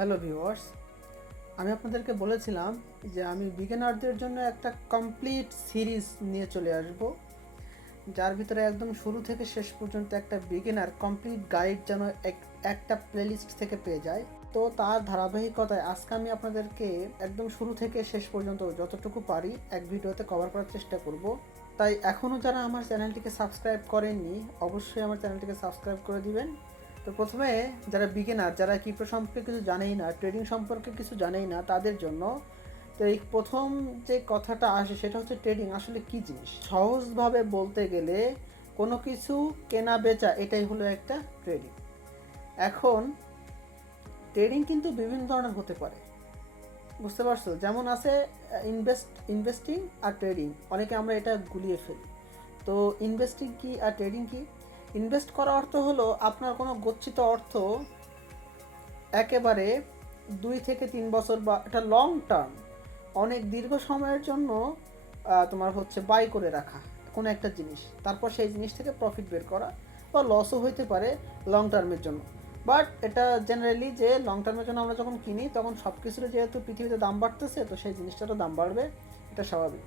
Hello viewers, আমি আপনাদেরকে বলেছিলাম যে আমি বিগিনারদের জন্য একটা কমপ্লিট সিরিজ নিয়ে চলে আসব, যার ভিতরে একদম শুরু থেকে শেষ পর্যন্ত একটা বিগিনার কমপ্লিট গাইড যেন একটা প্লেলিস্ট থেকে পেয়ে যায়। তো তার ধারাবাহিকতায় আজকে আমি আপনাদেরকে একদম শুরু থেকে শেষ পর্যন্ত যতটুকু পারি এক ভিডিওতে কভার করার চেষ্টা করব। তাই এখনও যারা আমার চ্যানেলটিকে সাবস্ক্রাইব করেননি অবশ্যই আমার চ্যানেলটিকে সাবস্ক্রাইব করে দিবেন। তো প্রথমে যারা বিগিনার, যারা ক্রিপ্টো সম্পর্কে কিছু জানেই না, ট্রেডিং সম্পর্কে কিছু জানেই না, তাদের জন্য তো এই প্রথম যে কথাটা আসে সেটা হচ্ছে ট্রেডিং আসলে কী জিনিস। সহজভাবে বলতে গেলে কোনো কিছু কেনা বেচা এটাই হলো একটা ট্রেডিং। এখন ট্রেডিং কিন্তু বিভিন্ন ধরনের হতে পারে, বুঝতে পারছো? যেমন আছে ইনভেস্টিং আর ট্রেডিং, অনেকে আমরা এটা গুলিয়ে ফেলি। তো ইনভেস্টিং কি আর ট্রেডিং কি? ইনভেস্ট করা অর্থ হলো আপনার কোনো গচ্ছিত অর্থ একেবারে 2 থেকে 3 বছর বা এটা লং টার্ম, অনেক দীর্ঘ সময়ের জন্য তোমার হচ্ছে বাই করে রাখা কোনো একটা জিনিস, তারপর সেই জিনিস থেকে প্রফিট বের করা বা লসও হইতে পারে লং টার্মের জন্য। বাট এটা জেনারেলি যে লং টার্মের জন্য আমরা যখন কিনি তখন সব কিছুর যেহেতু পৃথিবীতে দাম বাড়তেছে, তো সেই জিনিসটারও দাম বাড়বে, এটা স্বাভাবিক।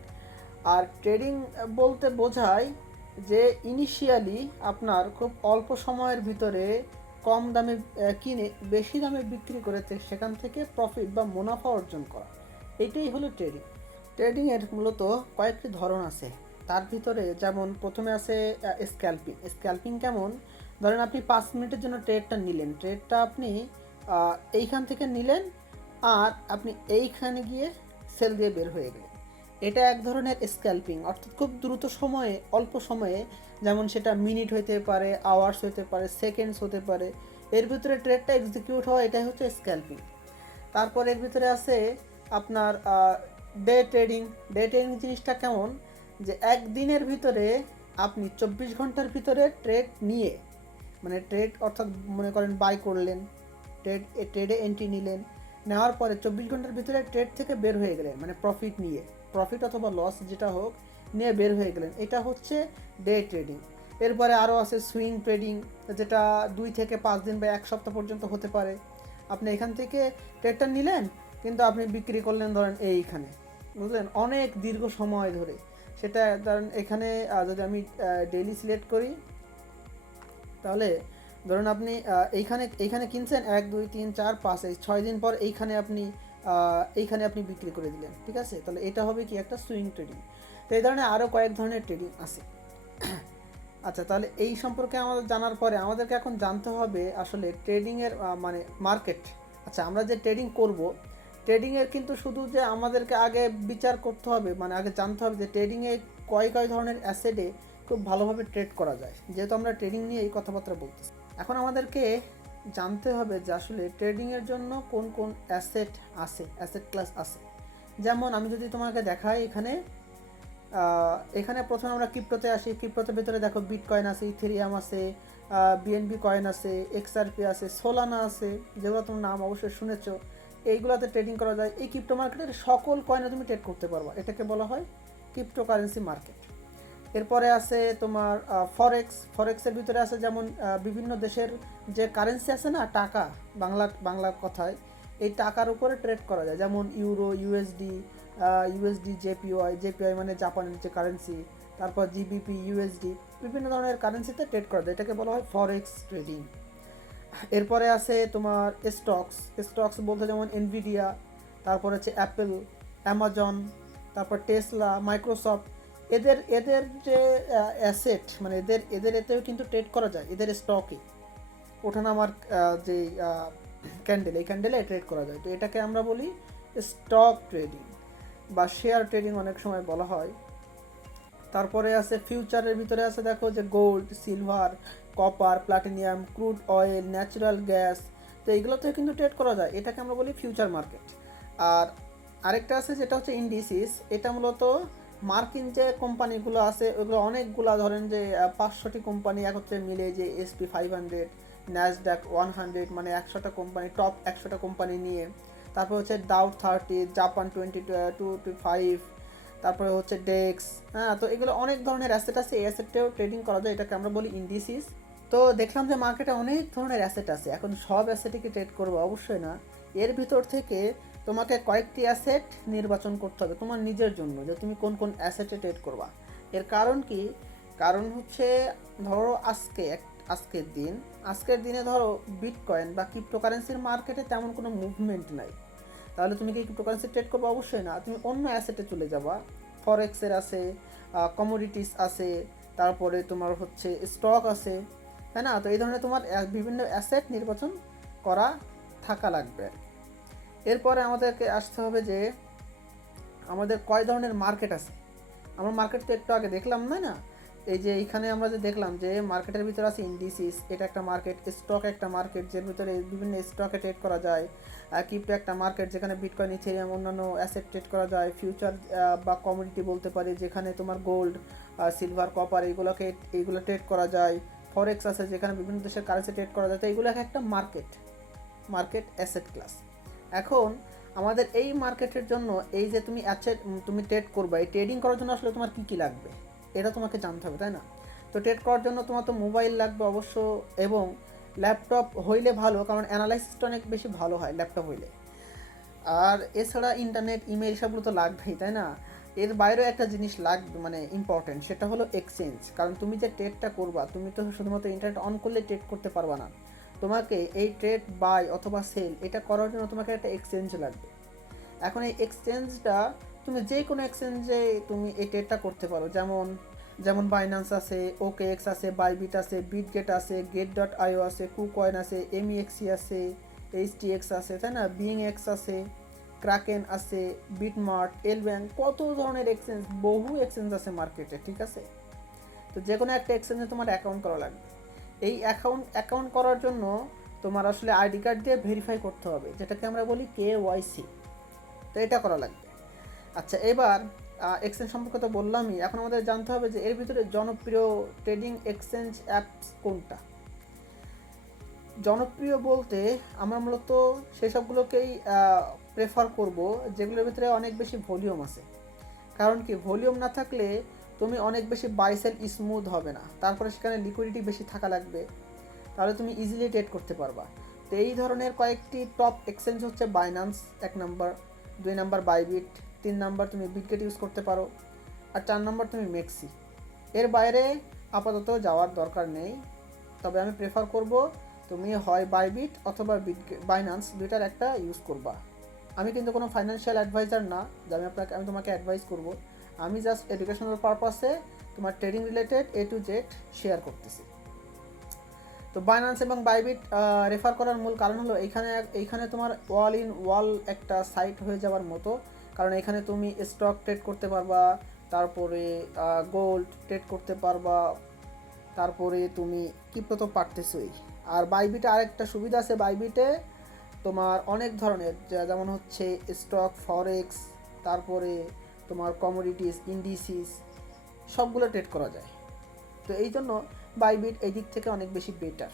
আর ট্রেডিং বলতে বোঝায় যে ইনিশিয়ালি আপনার খুব অল্প সময়ের ভিতরে কম দামে কিনে বেশি দামে বিক্রি করে সেখান থেকে প্রফিট বা মুনাফা অর্জন করা, এটাই হলো ট্রেডিং। ট্রেডিংয়ের মূলত কয়েকটি ধরন আছে, তার ভিতরে যেমন প্রথমে আছে স্ক্যাল্পিং। স্ক্যাল্পিং কেমন? ধরেন আপনি 5 মিনিটের জন্য ট্রেডটা নিলেন, ট্রেডটা আপনি এইখান থেকে নিলেন আর আপনি এইখানে গিয়ে সেল দিয়ে বের হয়ে গেলেন, এটা এক ধরনের স্ক্যাল্পিং। অর্থাৎ খুব দ্রুত সময়ে, অল্প সময়ে, যেমন সেটা মিনিট হতে পারে, আওয়ার্স হতে পারে, সেকেন্ডস হতে পারে, এর ভিতরে ট্রেডটা এক্সিকিউট হওয়া, এটাই হচ্ছে স্ক্যাল্পিং। তারপর এর ভিতরে আছে আপনার ডে ট্রেডিং। ডে ট্রেডিং জিনিসটা কেমন? যে একদিনের ভিতরে আপনি 24 ঘন্টার ভিতরে ট্রেড নিয়ে, মানে ট্রেড অর্থাৎ মনে করেন বাই করলেন, ট্রেডে এন্ট্রি নিলেন, নেওয়ার পরে 24 ঘন্টার ভিতরে ট্রেড থেকে বের হয়ে গেলেন, মানে প্রফিট নিয়ে, প্রফিট অথবা লস যেটা হোক নিয়ে বের হয়ে গেলেন, এটা হচ্ছে ডে ট্রেডিং। এরপরে আরও আছে সুইং ট্রেডিং, যেটা 2 থেকে 5 দিন বা 1 সপ্তাহ পর্যন্ত হতে পারে। আপনি এখান থেকে ট্রেডটা নিলেন কিন্তু আপনি বিক্রি করলেন ধরেন এইখানে, বুঝলেন, অনেক দীর্ঘ সময় ধরে। সেটা ধরেন এখানে যদি আমি ডেইলি সিলেক্ট করি, তাহলে ধরুন আপনি এইখানে এইখানে কিনছেন 1 2 3 4 5, এই 6 দিন পর এইখানে আপনি বিক্রি করে দিলেন, ঠিক আছে? তাহলে এটা হবে কি একটা সুইং ট্রেডিং। তো এই ধরনের আরও কয়েক ধরনের ট্রেডিং আছে। আচ্ছা, তাহলে এই সম্পর্কে আমাদের জানার পরে আমাদেরকে এখন জানতে হবে আসলে ট্রেডিংয়ের মানে মার্কেট। আচ্ছা, আমরা যে ট্রেডিং করব, ট্রেডিংয়ের কিন্তু শুধু যে আমাদেরকে আগে বিচার করতে হবে, মানে আগে জানতে হবে যে ট্রেডিংয়ে কয় ধরনের অ্যাসেটে খুব ভালোভাবে ট্রেড করা যায়, যেহেতু আমরা ট্রেডিং নিয়ে এই কথাবার্তা বলতেছি। এখন আমাদেরকে জানতে হবে যে আসলে ট্রেডিংয়ের জন্য কোন কোন অ্যাসেট আছে, অ্যাসেট ক্লাস আছে। যেমন আমি যদি তোমাকে দেখাই, এখানে প্রথমে আমরা ক্রিপ্টোতে আসি। ক্রিপ্টোতে ভিতরে দেখো বিটকয়েন আছে, ইথেরিয়াম আছে, বিএনবি কয়েন আছে, এক্সআরপি আছে, সোলানা আছে, যেগুলো তোমার নাম অবশ্যই শুনেছ। এইগুলোতে ট্রেডিং করা যায়। এই ক্রিপ্টো মার্কেটের সকল কয়েনে তুমি ট্রেড করতে পারবা, এটাকে বলা হয় ক্রিপ্টোকারেন্সি মার্কেট। এরপরে আছে তোমার ফরেক্সের ভিতরে আছে যেমন বিভিন্ন দেশের যে কারেন্সি আছে না, টাকা, বাংলা কথায় এই টাকার উপরে ট্রেড করা যায়, যেমন ইউরো, ইউএসডি, জেপিওয়াই মানে জাপানের যে কারেন্সি, তারপর জিবিপি, ইউএসডি, বিভিন্ন ধরনের কারেন্সিতে ট্রেড করা যায়, এটাকে বলা হয় ফরেক্স ট্রেডিং। এরপরে আছে তোমার স্টকস বলতে যেমন এনভিডিয়া, তারপর হচ্ছে অ্যাপেল, অ্যামাজন, তারপর টেসলা, মাইক্রোসফট, এদের এদের যে অ্যাসেট, মানে এতেও কিন্তু ট্রেড করা যায়, এদের স্টকে ওঠানামার যে ক্যান্ডেলে ট্রেড করা যায়। তো এটাকে আমরা বলি স্টক ট্রেডিং বা শেয়ার ট্রেডিং অনেক সময় বলা হয়। তারপরে আছে ফিউচারের ভিতরে আছে দেখো যে gold, silver, copper, platinum, crude oil, natural gas, তো এইগুলোতেও কিন্তু ট্রেড করা যায়, এটাকে আমরা বলি ফিউচার মার্কেট। আর আরেকটা আছে যেটা হচ্ছে ইন্ডিসিস, এটা মূলত মার্কিন যে কোম্পানিগুলো আছে ওইগুলো অনেকগুলো, ধরেন যে 500টি কোম্পানি একত্রে মিলে যে SP500, ন্যাসডাক 100, মানে 100টা কোম্পানি, টপ 100টা কোম্পানি নিয়ে। তারপর হচ্ছে ডাউ 30, জাপান 22-25, তারপরে হচ্ছে ডেক্স। হ্যাঁ, তো এগুলো অনেক ধরনের অ্যাসেট আছে, এই অ্যাসেটটাও ট্রেডিং করা যায়, এটাকে আমরা বলি ইন্ডিসিস। তো দেখলাম যে মার্কেটে অনেক ধরনের অ্যাসেট আছে, এখন সব অ্যাসেটে কি ট্রেড করবো? অবশ্যই না। এর ভিতর থেকে তোমাকে কয়েকটি অ্যাসেট নির্বাচন করতে হবে তোমার নিজের জন্য, যে তুমি কোন কোন অ্যাসেটে ট্রেড করবা। এর কারণ কি? কারণ হচ্ছে ধরো আজকের দিনে ধরো বিটকয়েন বা ক্রিপ্টোকারেন্সির মার্কেটে তেমন কোনো মুভমেন্ট নাই, তাহলে তুমি কি ক্রিপ্টোকারেন্সি ট্রেড করবে? অবশ্যই না, তুমি অন্য অ্যাসেটে চলে যাবা। ফরেক্সের আছে, কমোডিটিস আছে, তারপরে তোমার হচ্ছে স্টক আছে, তাই না? তো এই ধরনের তোমার বিভিন্ন অ্যাসেট নির্বাচন করা থাকা লাগবে। এরপরে আমাদেরকে আসতে হবে যে আমাদের কয় ধরনের মার্কেট আছে। আমরা মার্কেট তো একটু আগে দেখলাম, না? এই যে এইখানে আমরা যে দেখলাম যে মার্কেটের ভিতরে আছে ইন্ডিসিস, এটা একটা মার্কেট। স্টক একটা মার্কেট, যার ভিতরে বিভিন্ন স্টকে ট্রেড করা যায়। ক্রিপ্টো একটা মার্কেট, যেখানে বিটকয়েন, ইথেরিয়াম, অন্যান্য অ্যাসেট ট্রেড করা যায়। ফিউচার বা কমোডিটি বলতে পারি, যেখানে তোমার গোল্ড, সিলভার, কপার এইগুলো ট্রেড করা যায়। ফরেক্স আছে, যেখানে বিভিন্ন দেশের কারেন্সি ট্রেড করা যায়। তো এইগুলো একটা মার্কেট অ্যাসেট ক্লাস। এখন আমাদের এই মার্কেটের জন্য এই যে তুমি ট্রেড করবে, এই ট্রেডিং করার জন্য আসলে তোমার কী কী লাগবে এটা তোমাকে জানতে হবে, তাই না? তো ট্রেড করার জন্য তোমার তো মোবাইল লাগবে অবশ্য, এবং ল্যাপটপ হইলে ভালো, কারণ অ্যানালাইসিসটা অনেক বেশি ভালো হয় ল্যাপটপ হইলে। আর এছাড়া ইন্টারনেট, ইমেল, সবগুলো তো লাগবেই, তাই না? এর বাইরেও একটা জিনিস লাগবে, মানে ইম্পর্টেন্ট, সেটা হলো এক্সচেঞ্জ। কারণ তুমি যে ট্রেডটা করবা, তুমি তো শুধুমাত্র ইন্টারনেট অন করলে ট্রেড করতে পারবা না। তোমাকে এই ট্রেড বাই অথবা সেল এটা করার জন্য তোমাকে একটা এক্সচেঞ্জ লাগবে। এখন এই এক্সচেঞ্জটা তুমি যে কোনো এক্সচেঞ্জে তুমি এই ট্রেডটা করতে পারো। যেমন যেমন বাইন্যান্স আছে, OKX আছে, বাইবিট আছে, বিটগেট আছে, get.io আছে, কুকয়েন আছে, MEXC আছে, HTX আছে, তাই না? বিংএক্স আছে, ক্রাকেন আছে, বিটমার্ট, এলব্যাঙ্ক, কত ধরনের এক্সচেঞ্জ, বহু এক্সচেঞ্জ আছে মার্কেটে, ঠিক আছে? তো যে কোনো একটা এক্সচেঞ্জে তোমার অ্যাকাউন্ট করা লাগবে। এই অ্যাকাউন্ট করার জন্য তোমার আসলে আইডি কার্ড দিয়ে ভেরিফাই করতে হবে, যেটাকে আমরা বলি KYC। তো এটা করা লাগবে। আচ্ছা, এবার এক্সচেঞ্জ সম্পর্কে তো বললামই, এখন আমাদের জানতে হবে যে এর ভিতরে জনপ্রিয় ট্রেডিং এক্সচেঞ্জ অ্যাপস কোনটা। জনপ্রিয় বলতে আমরা মূলত সেই সবগুলোকেই প্রেফার করব যেগুলোর ভিতরে অনেক বেশি ভলিউম আছে। কারণ কি, ভলিউম না থাকলে তুমি অনেক বেশি বাই সেল স্মুথ হবে না, তারপরে সেখানে লিকুইডিটি বেশি থাকা লাগবে, তাহলে তুমি ইজিলি ট্রেড করতে পারবা। তো এই ধরনের কয়েকটি টপ এক্সচেঞ্জ হচ্ছে Binance 1 number, 2 number Bybit, 3 number তুমি বিটগেট ইউজ করতে পারো, আর 4 নাম্বার তুমি মেক্সি। এর বাইরে আপাতত যাওয়ার দরকার নেই, তবে আমি প্রেফার করব তুমি হয় বাইবিট অথবা বাইন্যান্স, দুইটার একটা ইউজ করবা। আমি কিন্তু কোনো ফাইন্যান্সিয়াল অ্যাডভাইজার না যে আমি তোমাকে অ্যাডভাইস করব। আমি জাস্ট এডুকেশনাল পারপাসে তোমার trading related A to Z share করতেছি। তো বাইন্যান্স এবং বাইবিট রেফার করার মূল কারণ হলো এইখানে তোমার ওয়াল একটা সাইট হয়ে যাওয়ার মতো, কারণ এখানে তুমি স্টক ট্রেড করতে পারবা, তারপরে গোল্ড ট্রেড করতে পারবা, তারপরে তুমি ক্রিপ্টো তো পারতেছই। আর বাইবিটে আরেকটা সুবিধা আছে, বাইবিটে তোমার অনেক ধরনের, যেমন হচ্ছে স্টক, ফরেক্স, তারপরে তোমার কমোডিটিস, ইন্ডিসিস, সবগুলো ট্রেড করা যায়। তো এই জন্য বাইবিট এই দিক থেকে অনেক বেশি বেটার।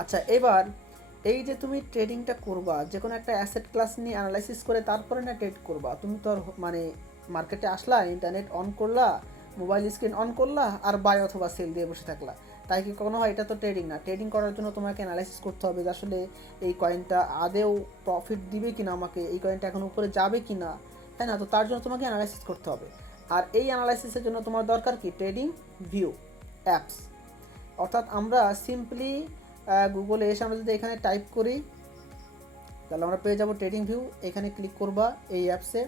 আচ্ছা, এবার এই যে তুমি ট্রেডিংটা করবা, যে কোনো একটা অ্যাসেট ক্লাস নিয়ে অ্যানালাইসিস করে তারপরে না ট্রেড করবা। তুমি তো আর মানে মার্কেটে আসলা, ইন্টারনেট অন করলা, মোবাইল স্ক্রিন অন করলা, আর বাই অথবা সেল দিয়ে বসে থাকলা, তাই কি কখনো হয়? এটা তো ট্রেডিং না। ট্রেডিং করার জন্য তোমাকে অ্যানালাইসিস করতে হবে যে আসলে এই কয়েনটা আদেও প্রফিট দিবে কিনা আমাকে, এই কয়েনটা এখন উপরে যাবে কিনা, তাই না? তো তার জন্য তোমাকে অ্যানালাইসিস করতে হবে। আর এই অ্যানালাইসিসের জন্য তোমার দরকার কি? Trading view apps. অর্থাৎ আমরা সিম্পলি গুগলে এসে আমরা যদি এখানে টাইপ করি, তাহলে আমরা পেয়ে যাবো ট্রেডিং ভিউ। এখানে ক্লিক করবা, এই অ্যাপসে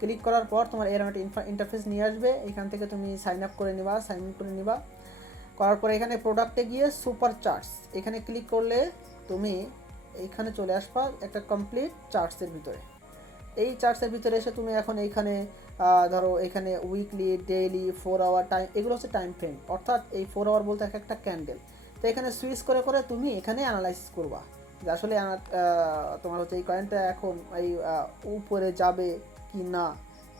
ক্লিক করার পর তোমার এরকম একটা ইন্টারফেস নিয়ে আসবে। এখান থেকে তুমি সাইন ইন করে নিবা। করার পরে এখানে প্রোডাক্টে গিয়ে সুপার চার্টস এখানে ক্লিক করলে তুমি এইখানে চলে আসবা একটা কমপ্লিট চার্টসের ভিতরে। এই চার্টসের ভিতরে এসে তুমি এখন এইখানে ধরো এখানে উইকলি, ডেইলি, 4 আওয়ার টাইম, এগুলো হচ্ছে টাইম ফ্রেম। অর্থাৎ এই 4 আওয়ার বলতে একটা ক্যান্ডেল। তো এখানে সুইচ করে করে তুমি এখানে অ্যানালাইসিস করবা যে আসলে তোমার হচ্ছে এই কয়েনটা এখন এই উপরে যাবে কি না,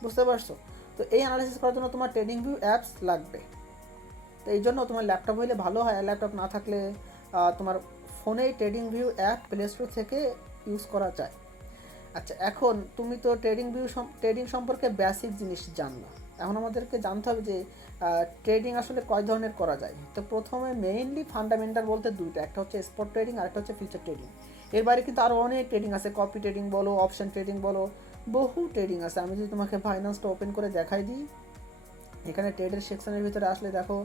বুঝতে পারছো? তো এই অ্যানালাইসিস করার জন্য তোমার ট্রেডিং ভিউ অ্যাপস লাগবে। তো এই জন্য তোমার ল্যাপটপ হইলে ভালো হয়, ল্যাপটপ না থাকলে তোমার ফোনেই trading view app play store থেকে ইউজ করা যায়। আচ্ছা, এখন তুমি তো ট্রেডিং সম্পর্কে বেসিক জিনিস জানলা। এখন আমাদেরকে জানতে হবে যে ট্রেডিং আসলে কয় ধরনের করা যায়। তো প্রথমে মেইনলি ফান্ডামেন্টাল বলতে দুইটা, একটা হচ্ছে স্পট ট্রেডিং আর একটা হচ্ছে ফিউচার ট্রেডিং। এর বাইরে কিন্তু আরও অনেক ট্রেডিং আছে, কপি ট্রেডিং বলো, অপশন ট্রেডিং বলো, বহু ট্রেডিং আছে। আমি যদি তোমাকে ফাইন্যান্সটা ওপেন করে দেখাই দিই, এখানে ট্রেডের সেকশনের ভিতরে আসলে দেখো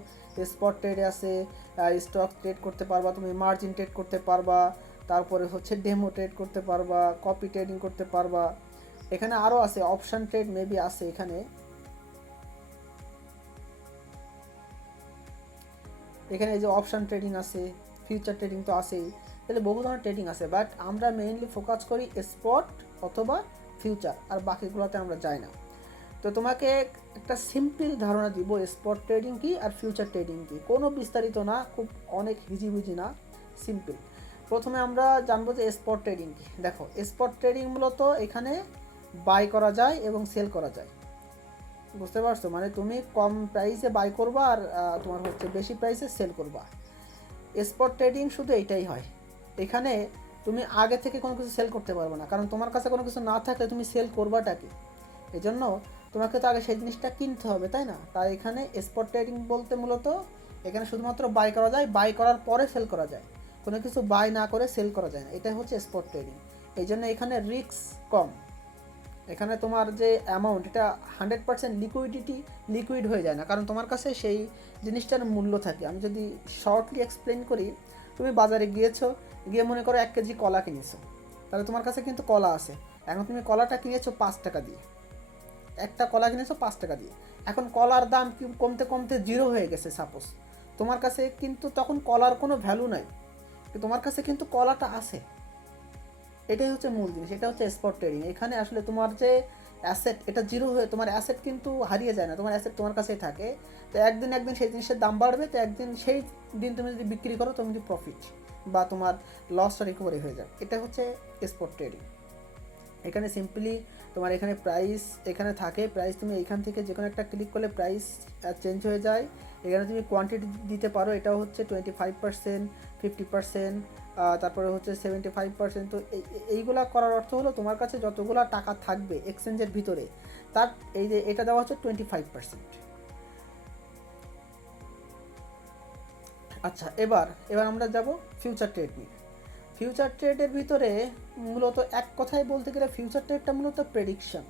স্পট ট্রেড আছে, স্টক ট্রেড করতে পারবা, তুমি মার্জিন ট্রেড করতে পারবা, তারপরে হচ্ছে ডেমো ট্রেড করতে পারবা, কপি ট্রেডিং করতে পারবা। এখানে আরও আছে অপশন ট্রেড মেবি আছে এখানে, এখানে এই যে অপশন ট্রেডিং আছে, ফিউচার ট্রেডিং তো আছেই, তাহলে বহু ধরনের ট্রেডিং আছে। বাট আমরা মেইনলি ফোকাস করি স্পট অথবা ফিউচার, আর বাকিগুলোতে আমরা যাই না। তো তোমাকে একটা সিম্পল ধারণা দিব স্পট ট্রেডিং কি আর ফিউচার ট্রেডিং কি, কোনো বিস্তারিত না, খুব অনেক হিজিবিজি না, সিম্পল। প্রথমে আমরা জানবো যে স্পট ট্রেডিং কি। দেখো স্পট ট্রেডিং মূলত এখানে বাই করা যায় এবং সেল করা যায়, বুঝতে পারছো? মানে তুমি কম প্রাইসে বাই করবা আর তোমার হচ্ছে বেশি প্রাইসে সেল করবা। স্পট ট্রেডিং শুধু এইটাই হয়, এখানে তুমি আগে থেকে কোনো কিছু সেল করতে পারবে না, কারণ তোমার কাছে কোনো কিছু না থাকলে তুমি সেল করবাটা কি? এই জন্য তোমাকে তো আগে সেই জিনিসটা কিনতে হবে, তাই না? তাই এখানে স্পট ট্রেডিং বলতে মূলত এখানে শুধুমাত্র বাই করা যায়, বাই করার পরে সেল করা যায়, কোনো কিছু বাই না করে সেল করা যায় না, এটাই হচ্ছে স্পট ট্রেডিং। এই জন্য এখানে রিস্ক কম, এখানে তোমার যে অ্যামাউন্ট এটা 100% লিকুইড হয়ে যায় না, কারণ তোমার কাছে সেই জিনিসটার মূল্য থাকে। আমি যদি শর্টলি এক্সপ্লেন করি, তুমি বাজারে গিয়েছো, গিয়ে মনে করো 1 কেজি কলা কিনেছো, তাহলে তোমার কাছে কিন্তু কলা আছে, এখন তুমি কলাটা কিনেছো 5 টাকা দিয়ে, একটা কলা কিনেছো 5 টাকা দিয়ে, এখন কলার দাম কমতে কমতে 0 হয়ে গেছে সাপোজ, তোমার কাছে কিন্তু তখন কলার কোনো ভ্যালু নাই, তোমার কাছে কিন্তু কলাটা আছে। এটাই হচ্ছে মূল জিনিস, এটা হচ্ছে স্পট ট্রেডিং। এখানে আসলে তোমার যে অ্যাসেট এটা 0 হয়ে, তোমার অ্যাসেট কিন্তু হারিয়ে যায় না, তোমার অ্যাসেট তোমার কাছেই থাকে। তো একদিন সেই জিনিসের দাম বাড়বে, তো একদিন সেই দিন তুমি যদি বিক্রি করো তুমি যদি প্রফিট বা তোমার লসটা রিকভারি হয়ে যাবে, এটা হচ্ছে স্পট ট্রেডিং। এখানে সিম্পলি তোমার এখানে প্রাইস এখানে থাকে, প্রাইস তুমি এখান থেকে যে কোনো একটা ক্লিক করলে প্রাইস চেঞ্জ হয়ে যায়। এখানে তুমি কোয়ান্টিটি দিতে পারো, এটাও হচ্ছে 25%, 50%, তারপরে হচ্ছে 75%। তো এইগুলা করার অর্থ হলো তোমার কাছে যতগুলো টাকা থাকবে এক্সচেঞ্জের ভিতরে, তার এই যে এটা দেওয়া হচ্ছে 25%। আচ্ছা, এবার আমরা যাব ফিউচার ট্রেড নিয়ে। ফিউচার ট্রেডের ভিতরে মূলত এক কথায় বলতে গেলে ফিউচার ট্রেডটা মূলত প্রেডিকশন।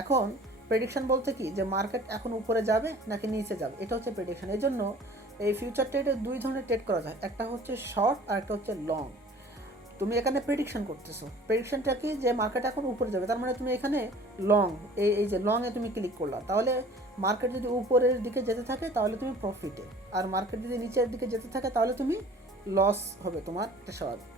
এখন প্রেডিকশন বলতে কি, যে মার্কেট এখন উপরে যাবে নাকি নিচে যাবে, এটা হচ্ছে প্রেডিকশন। এই জন্য এই ফিউচার ট্রেডে 2 ধরনের ট্রেড করা যায়, একটা হচ্ছে শর্ট আর একটা হচ্ছে লং। তুমি এখানে প্রেডিকশন করতেছো, প্রেডিকশনটা কি, যে মার্কেট এখন উপরে যাবে, তার মানে তুমি এখানে লং, এই যে লংয়ে তুমি ক্লিক করলা, তাহলে মার্কেট যদি উপরের দিকে যেতে থাকে তাহলে তুমি প্রফিটে, আর মার্কেট যদি নিচের দিকে যেতে থাকে তাহলে তুমি লস হবে তোমার, এটা স্বাভাবিক।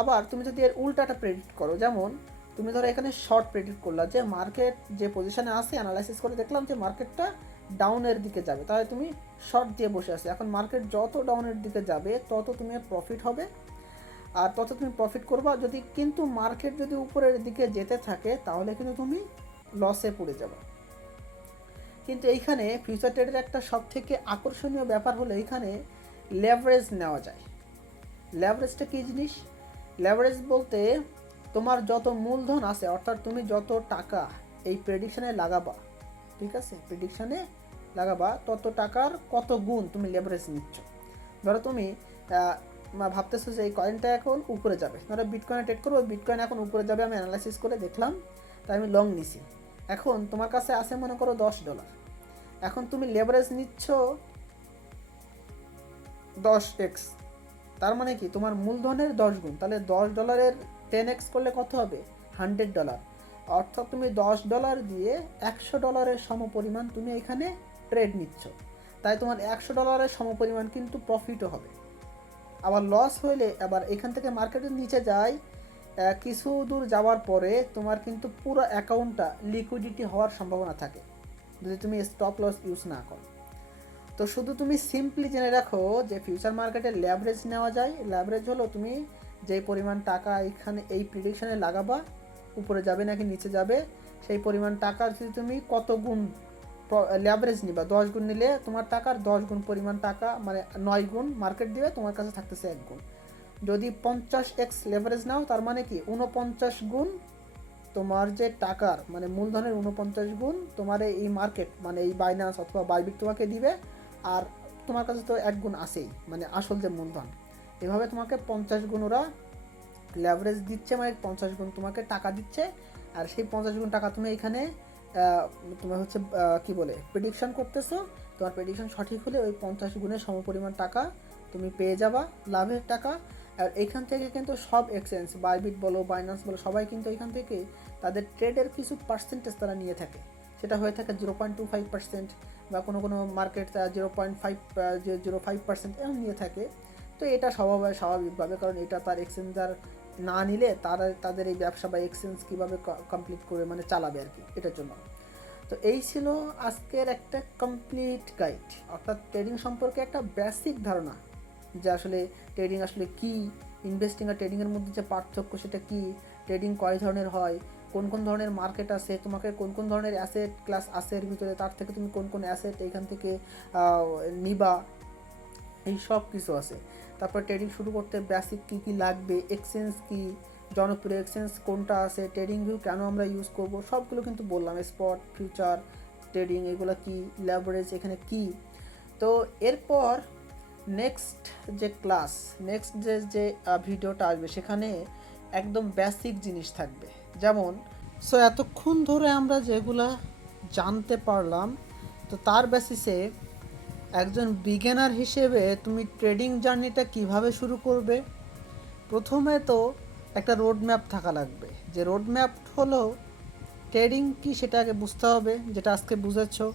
আবার তুমি যদি এর উল্টাটা প্রেডিক্ট করো, যেমন তুমি ধরো এখানে শর্ট প্রেডিক্ট করলা, যে মার্কেট যে পজিশনে আছে অ্যানালাইসিস করে দেখলাম যে মার্কেটটা ডাউনের দিকে যাবে, তাহলে তুমি শর্ট দিয়ে বসে আছো। এখন মার্কেট যত ডাউনের দিকে যাবে তত তুমি প্রফিট হবে, আর তত তুমি প্রফিট করবা। যদি কিন্তু মার্কেট যদি উপরের দিকে যেতে থাকে তাহলে কিন্তু তুমি লসে পড়ে যাবে। কিন্তু এইখানে ফিউচার ট্রেডের একটা সব থেকে আকর্ষণীয় ব্যাপার হলো এইখানে লেভারেজ নেওয়া যায়। লেভারেজটা কী জিনিস? লেভারেজ বলতে তোমার যত মূলধন আছে, অর্থাৎ তুমি যত টাকা এই প্রেডিকশানে লাগাবা, ঠিক আছে, প্রেডিকশানে লাগাবা, তত টাকার কত গুণ তুমি লেভারেজ নিচ্ছ। ধরো তুমি ভাবতেছো যে এই কয়েনটা এখন উপরে যাবে, ধরো বিটকয়েনে ট্রেড করবো, বিটকয়েন এখন উপরে যাবে, আমি অ্যানালাইসিস করে দেখলাম, তাই আমি লং নিছি। এখন তোমার কাছে আছে মনে করো $10, এখন তুমি লেভারেজ নিচ্ছ 10x, তার মানে কি তোমার মূলধনের 10 গুণ, তাহলে $10 10x করলে কত হবে? $100। অর্থাৎ তুমি $10 দিয়ে $100 সমপরিমাণ তুমি এখানে ট্রেড নিচ্ছ, তাই তোমার $100 সমপরিমাণ কিন্তু প্রফিটও হবে। আবার লস হইলে আবার এখান থেকে মার্কেটের নিচে যায়, কিছু দূর যাওয়ার পরে তোমার কিন্তু পুরো অ্যাকাউন্টটা লিকুইডিটি হওয়ার সম্ভাবনা থাকে যদি তুমি স্টপ লস ইউজ না করো। তো শুধু তুমি সিম্পলি জেনে রাখো যে ফিউচার মার্কেটে ল্যাভারেজ নেওয়া যায়। ল্যাভারেজ হলো তুমি যেই পরিমাণ টাকা এখানে এই প্রেডিকশানে লাগাবা, উপরে যাবে নাকি নিচে যাবে, সেই পরিমাণ টাকার যদি তুমি কত গুণ ল্যাভারেজ নিবা, 10 গুণ নিলে তোমার টাকার 10 গুণ পরিমাণ টাকা, মানে 9 গুণ মার্কেট দিবে, তোমার কাছে থাকতেছে 1 গুণ। যদি 50x লেভারেজ নাও, তার মানে কি 49 গুণ তোমার যে টাকার, মানে মূলধনের 49 গুণ তোমার এই মার্কেট, মানে এই বাইন্যান্স অথবা বাইবিট তোমাকে দিবে, আর তোমার কাছে তো 1 গুণ আছেই, মানে আসল যে মূলধন, এভাবে তোমাকে 50 গুণ ওরা লেভারেজ দিচ্ছে মানে 50 গুণ তোমাকে টাকা দিচ্ছে, আর সেই 50 গুণ টাকা তুমি এখানে তোমার হচ্ছে কি বলে প্রেডিকশন করতেছো, তোমার প্রেডিকশন সঠিক হলে ওই 50 গুণের সমপরিমাণ টাকা তুমি পেয়ে যাবা, লাভের টাকা। আর এখান থেকে কিন্তু সব এক্সচেঞ্জ, বাইবিট বলো, বাইন্যান্স বলো, সবাই কিন্তু এখান থেকে তাদের ট্রেডের কিছু পার্সেন্টেজ তারা নিয়ে থাকে। সেটা হয়ে থাকে 0.25%, বা কোনো কোনো মার্কেট 0.5% এরকম নিয়ে থাকে। তো এটা স্বাভাবিকভাবে, কারণ এটা তার এক্সচেঞ্জার না নিলে তারা তাদের এই ব্যবসা বা এক্সচেঞ্জ কীভাবে কমপ্লিট করে মানে চালাবে আর কি, এটার জন্য। তো এই ছিল আজকের একটা কমপ্লিট গাইড, অর্থাৎ ট্রেডিং সম্পর্কে একটা বেসিক ধারণা, যে আসলে ট্রেডিং আসলে কী, ইনভেস্টিং আর ট্রেডিংয়ের মধ্যে যে পার্থক্য সেটা কী, ট্রেডিং কয় ধরনের হয়, কোন কোন ধরনের মার্কেট আছে, তোমাকে কোন কোন ধরনের অ্যাসেট ক্লাস আছে এর ভিতরে, তার থেকে তুমি কোন কোন অ্যাসেট এখান থেকে নিবা, এই সব কিছু আছে। তারপর ট্রেডিং শুরু করতে বেসিক কী কী লাগবে, এক্সচেঞ্জ কী, জনপ্রিয় এক্সচেঞ্জ কোনটা আছে, ট্রেডিং ভিউ কেন আমরা ইউজ করব, সবগুলো কিন্তু বললাম। স্পট, ফিউচার ট্রেডিং এগুলো কি, লেভারেজ এখানে কি। তো এরপর নেক্সট যে ক্লাস, নেক্সট যে ভিডিওটা আসবে সেখানে একদম বেসিক জিনিস থাকবে। যেমন এতক্ষণ ধরে আমরা যেগুলা জানতে পারলাম, তো তার বেসিসে একজন বিগিনার হিসেবে তুমি ট্রেডিং জার্নিটা কিভাবে শুরু করবে। প্রথমে তো একটা রোড ম্যাপ থাকা লাগবে, যে রোড ম্যাপ হলো ট্রেডিং কি সেটা আগে বুঝতে হবে, যেটা আজকে বুঝেছো।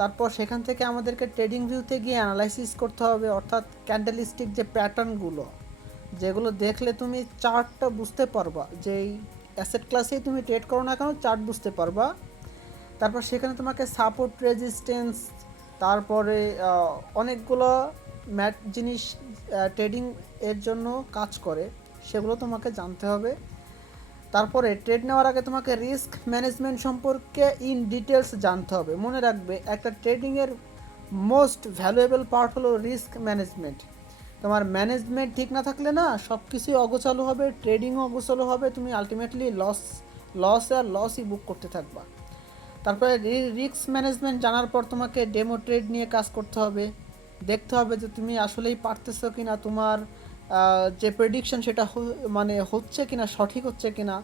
তারপর সেখান থেকে আমাদেরকে ট্রেডিং ভিউতে গিয়ে অ্যানালাইসিস করতে হবে, অর্থাৎ ক্যান্ডেলস্টিক যে প্যাটার্নগুলো, যেগুলো দেখলে তুমি চার্টটা বুঝতে পারবা, যে এই অ্যাসেট ক্লাসেই তুমি ট্রেড করো না কেন চার্ট বুঝতে পারবা। তারপর সেখানে তোমাকে সাপোর্ট, রেজিস্ট্যান্স, তারপরে অনেকগুলো জিনিস ট্রেডিং এর জন্য কাজ করে, সেগুলো তোমাকে জানতে হবে। তারপরে ট্রেড নেওয়ার আগে তোমাকে রিস্ক ম্যানেজমেন্ট সম্পর্কে ইন ডিটেলস জানতে হবে। মনে রাখবে একটা ট্রেডিংয়ের মোস্ট ভ্যালুয়েবল পার্ট হলো রিস্ক ম্যানেজমেন্ট। তোমার ম্যানেজমেন্ট ঠিক না থাকলে না সব কিছুই অগোছালো হবে, ট্রেডিংও অগোছালো হবে, তুমি আলটিমেটলি লসই বুক করতে থাকবা। তারপরে রিস্ক ম্যানেজমেন্ট জানার পর তোমাকে ডেমো ট্রেড নিয়ে কাজ করতে হবে, দেখতে হবে যে তুমি আসলেই পারতেছো কিনা, তোমার যে প্রেডিকশন সেটা মানে হচ্ছে কিনা, সঠিক হচ্ছে কিনা।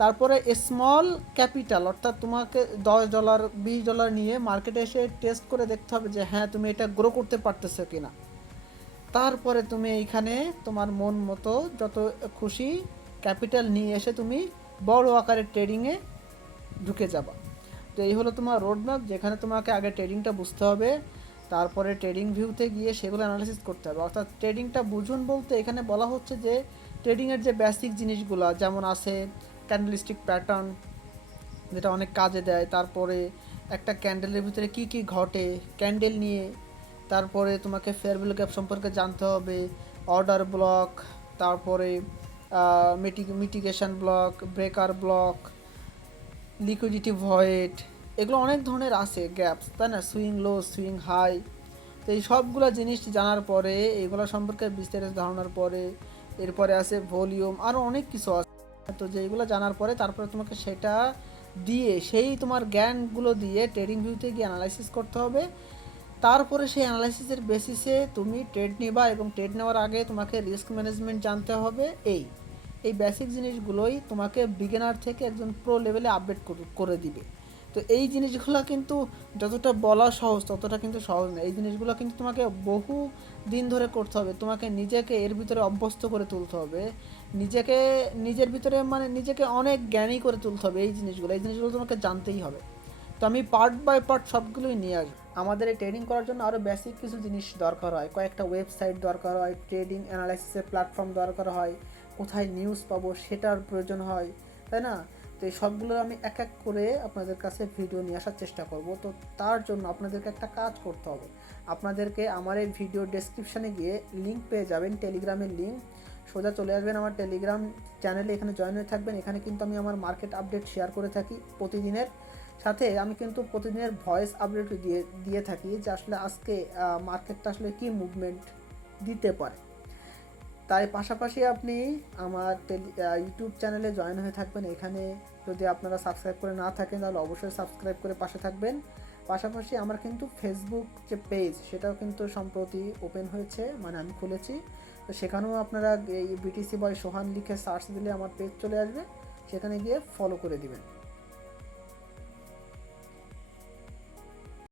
তারপরে স্মল ক্যাপিটাল, অর্থাৎ তোমাকে $10 $20 নিয়ে মার্কেটে এসে টেস্ট করে দেখতে হবে যে হ্যাঁ তুমি এটা গ্রো করতে পারতেছো কিনা। তারপরে তুমি এইখানে তোমার মন মতো যত খুশি ক্যাপিটাল নিয়ে এসে তুমি বড় আকারের ট্রেডিংয়ে ঢুকে যাবা। তো এই হলো তোমার রোড ম্যাপ, যেখানে তোমাকে আগে ট্রেডিংটা বুঝতে হবে, তারপরে ট্রেডিং ভিউতে গিয়ে সেগুলো অ্যানালাইসিস করতে হবে। অর্থাৎ ট্রেডিংটা বুঝুন বলতে এখানে বলা হচ্ছে যে ট্রেডিংয়ের যে বেসিক জিনিসগুলো যেমন আছে ক্যান্ডেলস্টিক প্যাটার্ন, যেটা অনেক কাজে দেয়, তারপরে একটা ক্যান্ডেলের ভিতরে কি কি ঘটে ক্যান্ডেল নিয়ে, তারপরে তোমাকে ফেয়ার ভ্যালু গ্যাপ সম্পর্কে জানতে হবে, অর্ডার ব্লক, তারপরে mitigation block, breaker block, liquidity void, এগুলো অনেক ধরনের আছে গ্যাপস, তাই না, সুইং লো, সুইং হাই। তো এই সবগুলো জিনিস জানার পরে, এগুলো সম্পর্কে বিস্তারিত ধারণার পরে, এরপরে আছে ভলিউম, আরও অনেক কিছু আছে। তো যেগুলো জানার পরে তারপরে তোমাকে সেটা দিয়ে, সেই তোমার জ্ঞানগুলো দিয়ে ট্রেডিং ভিউতে গিয়ে অ্যানালাইসিস করতে হবে। তারপরে সেই অ্যানালাইসিসের বেসিসে তুমি ট্রেড নিবা, এবং ট্রেড নেওয়ার আগে তোমাকে রিস্ক ম্যানেজমেন্ট জানতে হবে। এই বেসিক জিনিসগুলোই তোমাকে বিগিনার থেকে একজন প্রো লেভেলে আপডেট করে দিবে। তো এই জিনিসগুলো কিন্তু যতটা বলা সহজ ততটা কিন্তু সহজ না। এই জিনিসগুলো কিন্তু তোমাকে বহু দিন ধরে করতে হবে, তোমাকে নিজেকে এর ভিতরে অভ্যস্ত করে তুলতে হবে, নিজের ভিতরে মানে নিজেকে অনেক জ্ঞানী করে তুলতে হবে। এই জিনিসগুলো তোমাকে জানতেই হবে। তো আমি পার্ট বাই পার্ট সবগুলোই নিয়ে আসবো। আমাদের এই ট্রেডিং করার জন্য আরও বেসিক কিছু জিনিস দরকার হয়, কয়েকটা ওয়েবসাইট দরকার হয়, ট্রেডিং অ্যানালাইসিসের প্ল্যাটফর্ম দরকার হয়, কোথায় নিউজ পাবো সেটার প্রয়োজন হয়, তাই না। তো এই সবগুলো আমি এক এক করে আপনাদের কাছে ভিডিও নিয়ে আসার চেষ্টা করব। তো তার জন্য আপনাদেরকে একটা কাজ করতে হবে, আপনাদেরকে আমার এই ভিডিও ডেসক্রিপশানে গিয়ে লিঙ্ক পেয়ে যাবেন, টেলিগ্রামের লিঙ্ক, সোজা চলে আসবেন আমার টেলিগ্রাম চ্যানেলে, এখানে জয়েন হয়ে থাকবেন। এখানে কিন্তু আমি আমার মার্কেট আপডেট শেয়ার করে থাকি প্রতিদিনের, সাথে আমি কিন্তু প্রতিদিনের ভয়েস আপডেট দিয়ে থাকি, যে আসলে আজকে মার্কেটটা আসলে কী মুভমেন্ট দিতে পারে। তাই পাশাপাশি আপনি আমার ইউটিউব চ্যানেলে জয়েন হয়ে থাকবেন। এখানে যদি আপনারা সাবস্ক্রাইব করে না থাকেন তাহলে অবশ্যই সাবস্ক্রাইব করে পাশে থাকবেন। পাশাপাশি আমার কিন্তু ফেসবুক যে পেজ সেটাও কিন্তু সম্প্রতি ওপেন হয়েছে, মানে আমি খুলেছি। তো সেখানেও আপনারা এই বিটিসি বাই সোহান লিখে সার্চ দিলে আমার পেজ চলে আসবে, সেখানে গিয়ে ফলো করে দিবেন।